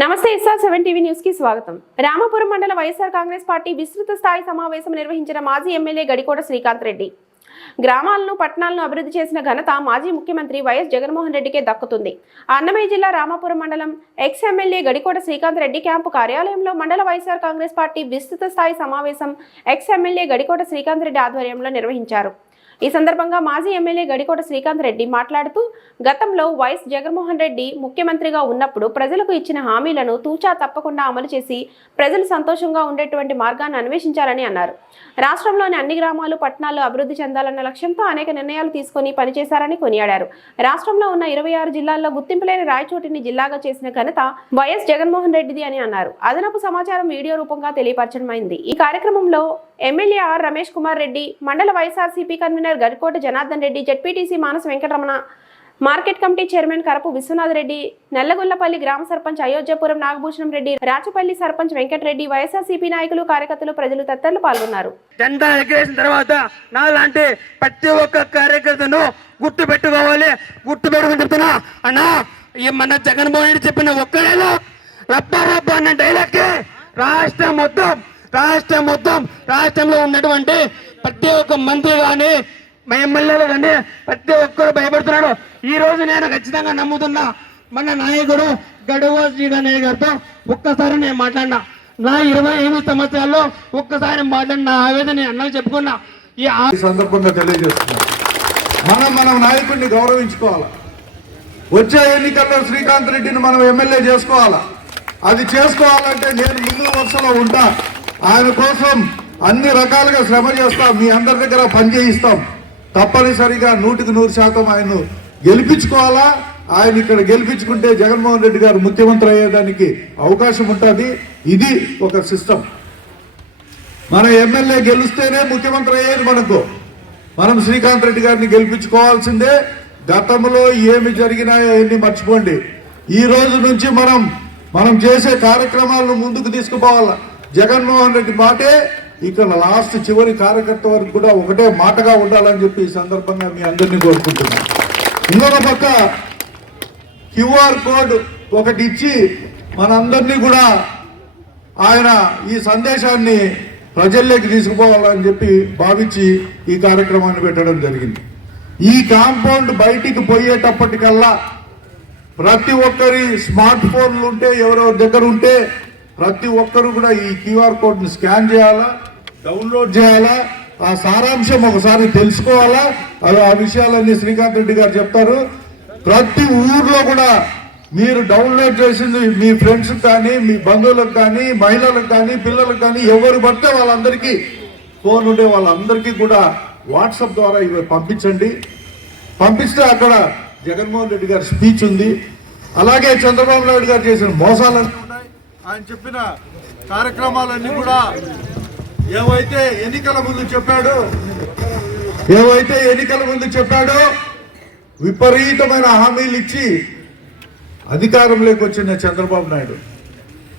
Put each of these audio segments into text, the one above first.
నమస్తే SR seven TV న్యూస్కి స్వాగతం. రామపురం మండల వైఎస్ఆర్ కాంగ్రెస్ పార్టీ విస్తృత స్థాయి సమావేశం నిర్వహించిన మాజీ ఎమ్మెల్యే గడికోట శ్రీకాంత్ రెడ్డి. గ్రామాలను పట్టణాలను అభివృద్ధి చేసిన ఘనత మాజీ ముఖ్యమంత్రి వైఎస్ జగన్మోహన్ రెడ్డికే దక్కుతుంది. అన్నమయ్య జిల్లా రామాపురం మండలం ex MLA Gadikota Srikanth Reddy camp కార్యాలయంలో మండల వైఎస్ఆర్ కాంగ్రెస్ పార్టీ విస్తృత స్థాయి సమావేశం ఎక్స్ ఎమ్మెల్యే గడికోట శ్రీకాంత్ రెడ్డి ఆధ్వర్యంలో నిర్వహించారు. ఈ సందర్భంగా మాజీ ఎమ్మెల్యే గడికోట శ్రీకాంత్ రెడ్డి మాట్లాడుతూ గతంలో వైఎస్ జగన్మోహన్ రెడ్డి ముఖ్యమంత్రిగా ఉన్నప్పుడు ప్రజలకు ఇచ్చిన హామీలను తూచా తప్పకుండా అమలు చేసి ప్రజలు సంతోషంగా ఉండేటువంటి మార్గాన్ని అన్వేషించాలని అన్నారు. రాష్ట్రంలోని అన్ని గ్రామాలు పట్టణాలు అభివృద్ధి చెందాలన్న లక్ష్యంతో అనేక నిర్ణయాలు తీసుకొని పనిచేశారని కొనియాడారు. రాష్ట్రంలో ఉన్న ఇరవై ఆరు జిల్లాల్లో గుర్తింపు లేని రాయచోటిని జిల్లాగా చేసిన ఘనత వైఎస్ జగన్మోహన్ రెడ్డిది అని అన్నారు. అదనపు సమాచారం వీడియో రూపంగా తెలియపరచడమైంది. ఈ కార్యక్రమంలో ఎమ్మెల్యే ఆర్ రమేష్ కుమార్ రెడ్డి మండల YSRCP convener Gadikota Janardhan Reddy ZPTC Manasa Venkataramana market committee chairman Karapu Viswanath Reddy Nallagollapalli గ్రామ సర్పంచ్ అయోధ్యపురం నాగభూషణం రెడ్డి రాచపల్లి సర్పంచ్ వెంకటరెడ్డి వైఎస్ఆర్సీపీ నాయకులు కార్యకర్తలు ప్రజలు తదితరులు పాల్గొన్నారు. జెండా తర్వాత నాలాంటి ప్రతి ఒక్క కార్యకర్తను గుర్తు పెట్టుకోవాలి. గుర్తు పెట్టుకుని చెప్తున్నా అన్నా మన జగన్మోహన్ రెడ్డి చెప్పిన ఒక్కడేలో రప్ప రప్ప అన్న డైలాగ్ రాష్ట్రం మొత్తం రాష్ట్రం మొత్తం రాష్ట్రంలో ఉన్నటువంటి ప్రతి ఒక్క మంత్రి కానీ మా ఎమ్మెల్యేలు కానీ ప్రతి ఒక్కరు భయపడుతున్నాడు ఈ రోజు నేను ఖచ్చితంగా నమ్ముతున్నా మన నాయకుడు గడువ శ్రీడన్నయ్య గారితో ఒక్కసారి నేను మాట్లాడినా. నా ఇరవై ఎనిమిది సంవత్సరాల్లో ఒక్కసారి మాట్లాడిన ఆవేదన నేను అన్నకు చెప్పుకున్నా. ఈ ఆ- సందర్భంగా తెలియజేస్తున్నాం. మనం మనం నాయకుడిని గౌరవించుకోవాలి? వచ్చే ఎన్నికల్లో శ్రీకాంత్ రెడ్డిని మనం ఎమ్మెల్యే చేసుకోవాలా? అది చేసుకోవాలంటే నేను ముందు వరుసలో ఉంటాను ఆయన కోసం అన్ని రకాలుగా శ్రమ చేస్తాం. మీ అందరి దగ్గర పనిచేయిస్తాం తప్పనిసరిగా నూటికి నూరు శాతం ఆయన్ను గెలిపించుకోవాలా? ఆయన ఇక్కడ గెలిపించుకుంటే జగన్మోహన్ రెడ్డి గారు ముఖ్యమంత్రి అయ్యేదానికి అవకాశం ఉంటుంది. ఇది ఒక సిస్టమ్. మన ఎమ్మెల్యే గెలిస్తేనే ముఖ్యమంత్రి అయ్యేది మనకు. మనం శ్రీకాంత్ రెడ్డి గారిని గెలిపించుకోవాల్సిందే. గతంలో ఏమి జరిగినాయో ఎన్ని మర్చిపోండి. ఈ రోజు నుంచి మనం మనం చేసే కార్యక్రమాలను ముందుకు తీసుకుపోవాలి? జగన్మోహన్ రెడ్డి మాటే ఇక్కడ లాస్ట్ చివరి కార్యకర్త వరకు కూడా ఒకటే మాటగా ఉండాలని చెప్పి ఈ సందర్భంగా మీ అందరినీ కోరుకుంటున్నాను ఇంకొక పక్క క్యూఆర్ కోడ్ ఒకటి ఇచ్చి మనందరినీ కూడా ఆయన ఈ సందేశాన్ని ప్రజల్లోకి తీసుకుపోవాలని చెప్పి భావించి ఈ కార్యక్రమాన్ని పెట్టడం జరిగింది. ఈ కాంపౌండ్ బయటికి పోయేటప్పటికల్లా ప్రతి ఒక్కరి స్మార్ట్ ఫోన్లు ఉంటే ఎవరెవరి దగ్గర ఉంటే ప్రతి ఒక్కరు కూడా ఈ క్యూఆర్ కోడ్ని స్కాన్ చేయాలా డౌన్లోడ్ చేయాలా ఆ సారాంశం ఒకసారి తెలుసుకోవాలా? అది ఆ విషయాలన్నీ శ్రీకాంత్ రెడ్డి గారు చెప్తారు. ప్రతి ఊర్లో కూడా మీరు డౌన్లోడ్ చేసింది మీ ఫ్రెండ్స్ కానీ మీ బంధువులకు కానీ మహిళలకు కానీ పిల్లలకు కానీ ఎవరు పడితే వాళ్ళందరికీ ఫోన్ ఉండే వాళ్ళందరికీ కూడా వాట్సాప్ ద్వారా ఇవి పంపించండి. పంపిస్తే అక్కడ జగన్మోహన్ రెడ్డి గారి స్పీచ్ ఉంది. అలాగే చంద్రబాబు నాయుడు గారు చేసిన మోసాలను ఆయన చెప్పిన కార్యక్రమాలన్నీ కూడా ఏవైతే ఎన్నికల ముందు చెప్పాడో ఏవైతే ఎన్నికల ముందు చెప్పాడో విపరీతమైన హామీలు ఇచ్చి అధికారంలోకి వచ్చిన చంద్రబాబు నాయుడు.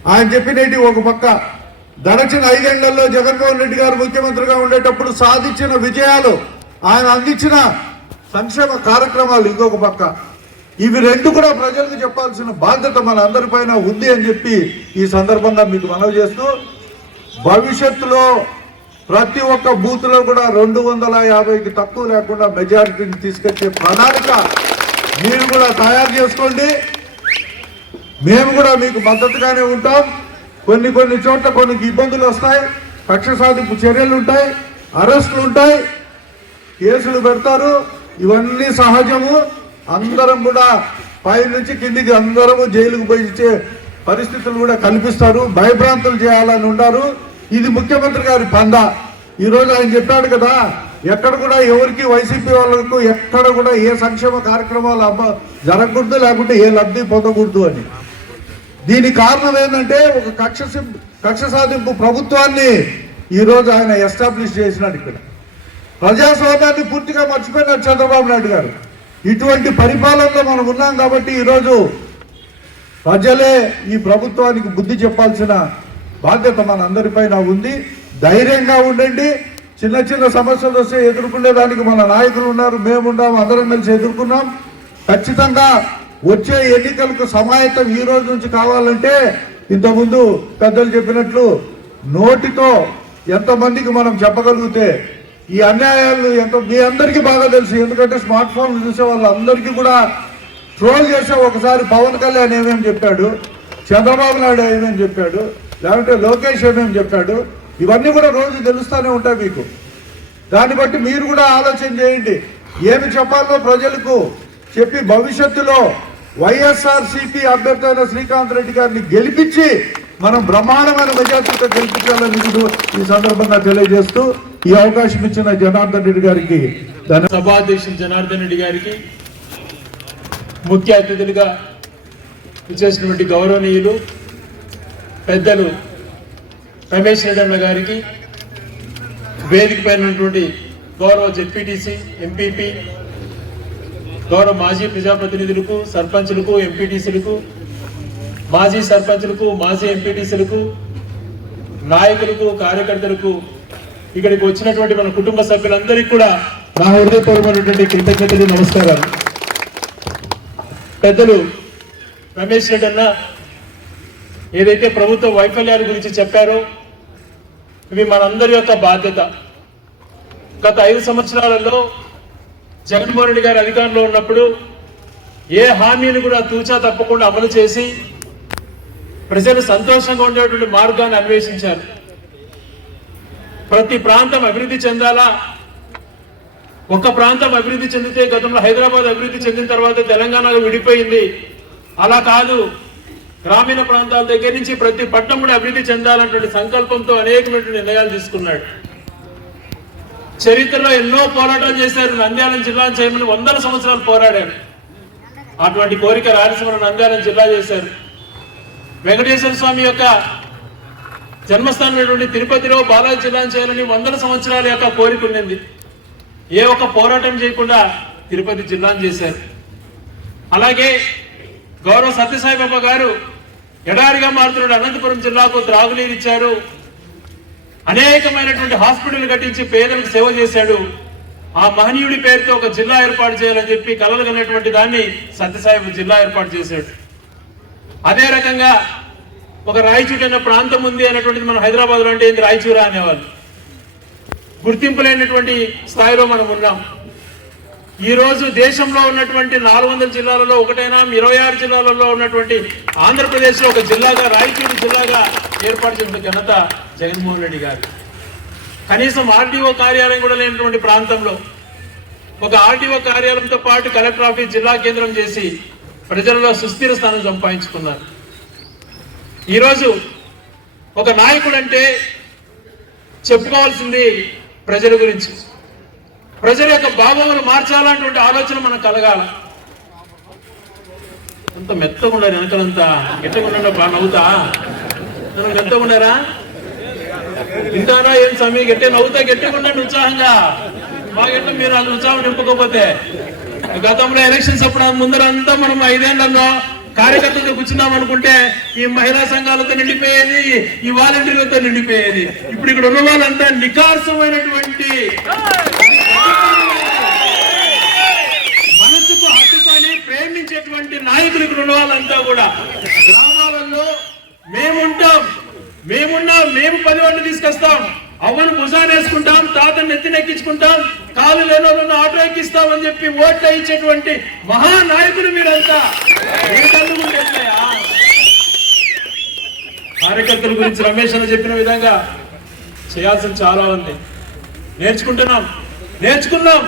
ఆయన చెప్పినట్టు ఒక పక్క గడచిన ఐదేళ్ళలో జగన్మోహన్ రెడ్డి గారు ముఖ్యమంత్రిగా ఉండేటప్పుడు సాధించిన విజయాలు ఆయన అందించిన సంక్షేమ కార్యక్రమాలు ఇంకొక పక్క. ఇవి రెండు కూడా ప్రజలకు చెప్పాల్సిన బాధ్యత మన అందరిపైన ఉంది అని చెప్పి ఈ సందర్భంగా మీకు మనవి చేస్తూ భవిష్యత్తులో ప్రతి ఒక్క బూత్లో కూడా రెండు వందల యాభైకి తక్కువ లేకుండా మెజారిటీని తీసుకొచ్చే ప్రణాళిక మీరు కూడా తయారు చేసుకోండి. మేము కూడా మీకు మద్దతుగానే ఉంటాం. కొన్ని కొన్ని చోట్ల కొన్ని ఇబ్బందులు వస్తాయి. కక్ష సాధింపు చర్యలు ఉంటాయి. అరెస్టులు ఉంటాయి. కేసులు పెడతారు. ఇవన్నీ సహజము. అందరం కూడా పై నుంచి కిందికి అందరము జైలుకు పోయి ఇచ్చే పరిస్థితులు కూడా కల్పిస్తారు భయభ్రాంతులు చేయాలని ఉంటారు ఇది ముఖ్యమంత్రి గారి పంద ఈరోజు ఆయన చెప్పాడు కదా ఎక్కడ కూడా ఎవరికి వైసీపీ వాళ్ళకు ఎక్కడ కూడా ఏ సంక్షేమ కార్యక్రమాలు అమ్మ జరగకూడదు లేకుంటే ఏ లబ్ధి పొందకూడదు అని. దీని కారణం ఏంటంటే ఒక కక్ష కక్ష సాధింపు ప్రభుత్వాన్ని ఈరోజు ఆయన ఎస్టాబ్లిష్ చేసినాడు ఇక్కడ. ప్రజాస్వామ్యాన్ని పూర్తిగా మర్చిపోయినారు చంద్రబాబు నాయుడు గారు. ఇటువంటి పరిపాలనలో మనం ఉన్నాం కాబట్టి ఈరోజు ప్రజలే ఈ ప్రభుత్వానికి బుద్ధి చెప్పాల్సిన బాధ్యత మన అందరిపైన ఉంది. ధైర్యంగా ఉండండి. చిన్న చిన్న సమస్యలు వస్తే ఎదుర్కొనేదానికి మన నాయకులు ఉన్నారు. మేము ఉన్నాము అందరం కలిసి ఎదుర్కొన్నాం. ఖచ్చితంగా వచ్చే ఎన్నికలకు సమాయత్తం ఈ రోజు నుంచి కావాలంటే ఇంతకుముందు పెద్దలు చెప్పినట్లు నోటితో ఎంతమందికి మనం చెప్పగలిగితే ఈ అన్యాయాలు ఎంత మీ అందరికీ బాగా తెలుసు. ఎందుకంటే స్మార్ట్ ఫోన్లు చూసే వాళ్ళందరికీ కూడా ట్రోల్ చేసే ఒకసారి పవన్ కళ్యాణ్ ఏమేమి చెప్పాడు చంద్రబాబు నాయుడు ఏమేమి చెప్పాడు లేదంటే లోకేష్ ఏమేమి చెప్పాడు ఇవన్నీ కూడా రోజు తెలుస్తూనే ఉంటాయి మీకు. దాన్ని బట్టి మీరు కూడా ఆలోచన చేయండి. ఏమి చెప్పాలో ప్రజలకు చెప్పి భవిష్యత్తులో వైఎస్ఆర్ సిపి అభ్యర్థి అయిన శ్రీకాంత్ రెడ్డి గారిని గెలిపించి మనం బ్రహ్మాండమైన మెజార్టీతో గెలిపించాలని ఈ సందర్భంగా తెలియజేస్తూ ఈ అవకాశం ఇచ్చిన జనార్దన్ రెడ్డి గారికి సభాధ్యక్షులు జనార్దన్ రెడ్డి గారికి ముఖ్య అతిథులుగా ఇచ్చేసినటువంటి గౌరవనీయులు పెద్దలు రమేష్ రెడ్డి గారికి వేదిక పైన ఉన్నటువంటి గౌరవ జెడ్పీటీసీ ఎంపీపీ గౌరవ మాజీ ప్రజాప్రతినిధులకు సర్పంచులకు ఎంపీటీసీలకు మాజీ సర్పంచులకు మాజీ ఎంపీటీసీలకు నాయకులకు కార్యకర్తలకు ఇక్కడికి వచ్చినటువంటి మన కుటుంబ సభ్యులందరికీ కూడా నా హృదయపూర్వమైనటువంటి కృతజ్ఞతలు నమస్కారాలు. పెద్దలు రమేష్ రెడ్డి అన్న ఏదైతే ప్రభుత్వ వైఫల్యాల గురించి చెప్పారో ఇవి మనందరి యొక్క బాధ్యత. గత ఐదు సంవత్సరాలలో జగన్మోహన్ రెడ్డి గారు అధికారంలో ఉన్నప్పుడు ఏ హామీని కూడా తూచా తప్పకుండా అమలు చేసి ప్రజలు సంతోషంగా ఉండేటువంటి మార్గాన్ని అన్వేషించారు. ప్రతి ప్రాంతం అభివృద్ధి చెందాలా? ఒక ప్రాంతం అభివృద్ధి చెందితే గతంలో హైదరాబాద్ అభివృద్ధి చెందిన తర్వాత తెలంగాణలో విడిపోయింది. అలా కాదు. గ్రామీణ ప్రాంతాల దగ్గర నుంచి ప్రతి పట్టణం కూడా అభివృద్ధి చెందాలన్నటువంటి సంకల్పంతో అనేకమైనటువంటి నిర్ణయాలు తీసుకున్నాడు. చరిత్రలో ఎన్నో పోరాటాలు చేశారు. నంద్యాల జిల్లా చేయమని వందల సంవత్సరాలు పోరాడారు. అటువంటి కోరిక రాయలసీమ నంద్యాల జిల్లా చేశారు. వెంకటేశ్వర స్వామి యొక్క జన్మస్థానమైనటువంటి తిరుపతిలో బాలాజీ జిల్లాను చేయాలని వందల సంవత్సరాల యొక్క కోరిక ఉండింది ఏ ఒక్క పోరాటం చేయకుండా తిరుపతి జిల్లాను చేశారు. అలాగే గౌరవ సత్యసాయిబాబా గారు ఎడారిగా మారుతున్న అనంతపురం జిల్లాకు త్రాగునీరు ఇచ్చారు. అనేకమైనటువంటి హాస్పిటల్ కట్టించి పేదలకు సేవ చేశాడు. ఆ మహనీయుడి పేరుతో ఒక జిల్లా ఏర్పాటు చేయాలని చెప్పి కలలు కన్నటువంటి దాన్ని సత్యసాయి జిల్లా ఏర్పాటు చేశాడు. అదే రకంగా ఒక రాయచూరు అన్న ప్రాంతం ఉంది అనేటువంటిది మనం హైదరాబాద్లో అంటే ఏంది? రాయచూరా అనేవాళ్ళు. గుర్తింపు లేనటువంటి స్థాయిలో మనం ఉన్నాం. ఈరోజు దేశంలో ఉన్నటువంటి నాలుగు వందల జిల్లాలలో ఒకటైనా ఇరవై ఆరు జిల్లాలలో ఉన్నటువంటి ఆంధ్రప్రదేశ్లో ఒక జిల్లాగా రాయచూరు జిల్లాగా ఏర్పాటు చేసిన ఘనత జగన్మోహన్ రెడ్డి గారు. కనీసం ఆర్డీఓ కార్యాలయం కూడా లేనటువంటి ప్రాంతంలో ఒక ఆర్డీఓ కార్యాలయంతో పాటు కలెక్టర్ ఆఫీస్ జిల్లా కేంద్రం చేసి ప్రజలలో సుస్థిర స్థానం సంపాదించుకున్నారు. ఈరోజు ఒక నాయకుడు అంటే చెప్పుకోవాల్సింది ప్రజల గురించి. ప్రజల యొక్క భావములు మార్చాలన్నటువంటి ఆలోచన మనకు కలగాల. అంత మెత్తగా ఉండాలి వెనకలంతా. గట్టిగా బాగా నవ్వుతా. మనం మెత్తగా ఉండారా? వింటారా ఏం సమయం గట్టే నవ్వుతా గట్టిగా ఉత్సాహంగా. మా మీరు అది ఉత్సాహం నింపకపోతే గతంలో ఎలక్షన్స్ అప్పుడు ముందర అంతా మనం ఐదేళ్ళలో కార్యకర్తలతో కూర్చున్నాం అనుకుంటే ఈ మహిళా సంఘాలతో నిండిపోయేది ఈ వాలంటీర్లతో నిండిపోయేది. ఇప్పుడు ఇక్కడ ఉన్న వాళ్ళంతా నికాసమైనటువంటి మనసుకు హత్తుకొని ప్రేమించేటువంటి నాయకులు ఇక్కడ ఉన్న వాళ్ళంతా కూడా. గ్రామాలలో మేముంటాం మేమున్నాం మేము పది వాళ్ళు తీసుకొస్తాం. అవ్వను భుజాన్ని వేసుకుంటాం తాతను నెత్తినెక్కించుకుంటాం కాలు లేని ఆటో ఎక్కిస్తామని చెప్పి ఓట్లు ఇచ్చేటువంటి మహానాయకుడు మీరంతా. కార్యకర్తల గురించి రమేష్ అని చెప్పిన విధంగా చేయాల్సింది చాలా ఉంది నేర్చుకుంటున్నాం. నేర్చుకున్నాం.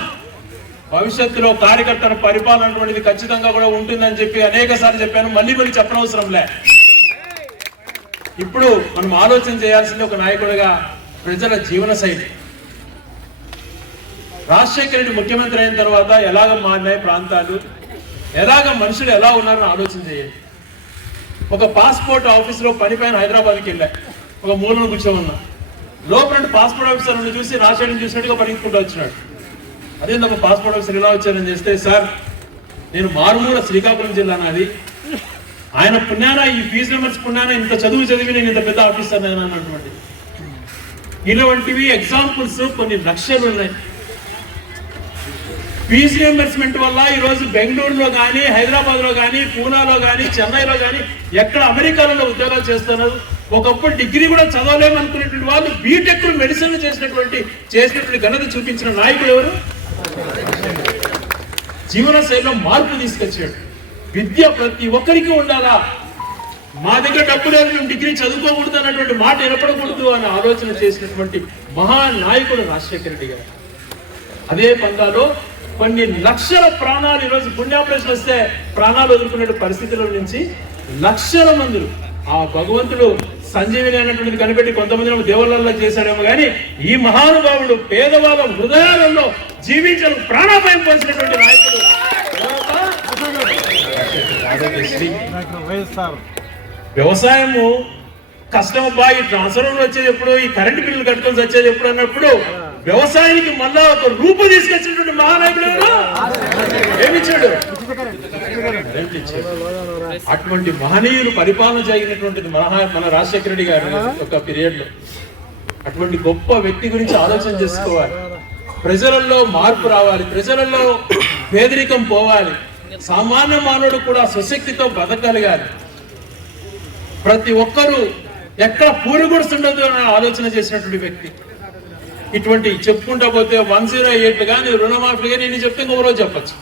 భవిష్యత్తులో కార్యకర్తల పరిపాలన అటువంటిది ఖచ్చితంగా కూడా ఉంటుందని చెప్పి అనేక సార్లు చెప్పాను. మళ్ళీ మళ్ళీ చెప్పనవసరం లే. ఇప్పుడు మనం ఆలోచన చేయాల్సింది ఒక నాయకుడిగా ప్రజల జీవన శైలి. రాజశేఖర రెడ్డి ముఖ్యమంత్రి అయిన తర్వాత ఎలాగ మారినాయి ప్రాంతాలు? ఎలాగ మనుషులు ఎలా ఉన్నారని ఆలోచన చేయండి. ఒక పాస్పోర్ట్ ఆఫీసులో పని పైన హైదరాబాద్కి వెళ్ళా. ఒక మూలను కూర్చోమన్నా. లోపల పాస్పోర్ట్ ఆఫీసర్ నుండి చూసి రాజశేఖరం చూసినట్టుగా పరిగెత్తుకుంటూ వచ్చినాడు. అదే ఒక పాస్పోర్ట్ ఆఫీసర్ ఇలా వచ్చారని చేస్తే సార్ నేను మారుమూల శ్రీకాకుళం జిల్లా నాది. ఆయన పుణ్యాన ఈ ఫీజు నెంబర్స్ పుణ్యాన ఇంత చదువు చదివి నేను ఇంత పెద్ద ఆఫీసర్ నేను అన్నటువంటి. ఇటువంటివి ఎగ్జాంపుల్స్ కొన్ని లక్షలు ఉన్నాయి. ఫీజు రియంబర్స్మెంట్ వల్ల ఈరోజు బెంగళూరులో కానీ హైదరాబాద్లో కానీ పూనాలో కానీ చెన్నైలో కానీ ఎక్కడ అమెరికాలో ఉద్యోగాలు చేస్తున్నారు? ఒకప్పుడు డిగ్రీ కూడా చదవలేమనుకునేటువంటి వాళ్ళు బీటెక్ మెడిసిన్ చేసినటువంటి చేసినటువంటి ఘనత చూపించిన నాయకుడు ఎవరు? జీవన శైలిలో మార్పు తీసుకొచ్చాడు. విద్య ప్రతి ఒక్కరికి ఉండాలా? మా దగ్గర డబ్బు లేదు మేము డిగ్రీ చదువుకోకూడదు అన్నటువంటి మాట వినపడకూడదు అని ఆలోచన చేసినటువంటి మహానాయకుడు రాజశేఖర రెడ్డి గారు. అదే పంగాలో కొన్ని లక్షల ప్రాణాలు ఈరోజు పుణ్యాపరేషన్ వస్తే ప్రాణాలు వదులుకునే పరిస్థితుల నుంచి లక్షల మందులు. ఆ భగవంతుడు సంజీవిని అనేటువంటిది కనిపెట్టి కొంతమంది దేవుళ్ళల్లో చేశాడేమో కానీ ఈ మహానుభావుడు పేదవాళ్ళ హృదయాలలో జీవించడం ప్రాణాపాయం పోసినటువంటి నాయకుడు. వ్యవసాయము కష్టం అబ్బా ఈ ట్రాన్స్ఫర్ వచ్చేది ఎప్పుడు ఈ కరెంట్ బిల్లు కట్టుకొని వచ్చేది ఎప్పుడు అన్నప్పుడు వ్యవసాయానికి మళ్ళా ఒక రూపు తీసుకొచ్చినటువంటి మహానాయకుడు ఎవరు? ఏమిచ్చాడు అటువంటి మహనీయులు పరిపాలన జరిగినటువంటిది మహా మన రాజశేఖర రెడ్డి గారు ఒక పీరియడ్లో అటువంటి గొప్ప వ్యక్తి గురించి ఆలోచన చేసుకోవాలి. ప్రజలలో మార్పు రావాలి. ప్రజలలో పేదరికం పోవాలి. సామాన్య మానవుడు కూడా సుశక్తితో బతకగలగాలి ప్రతి ఒక్కరూ ఎక్కడ పూరిగుడుస్తుండదు అని ఆలోచన చేసినటువంటి వ్యక్తి. ఇటువంటి చెప్పుకుంటా పోతే వన్ జీరో ఎయిట్ కానీ రుణమాఫీ కానీ నేను చెప్తే ఇంకొక రోజు చెప్పచ్చు.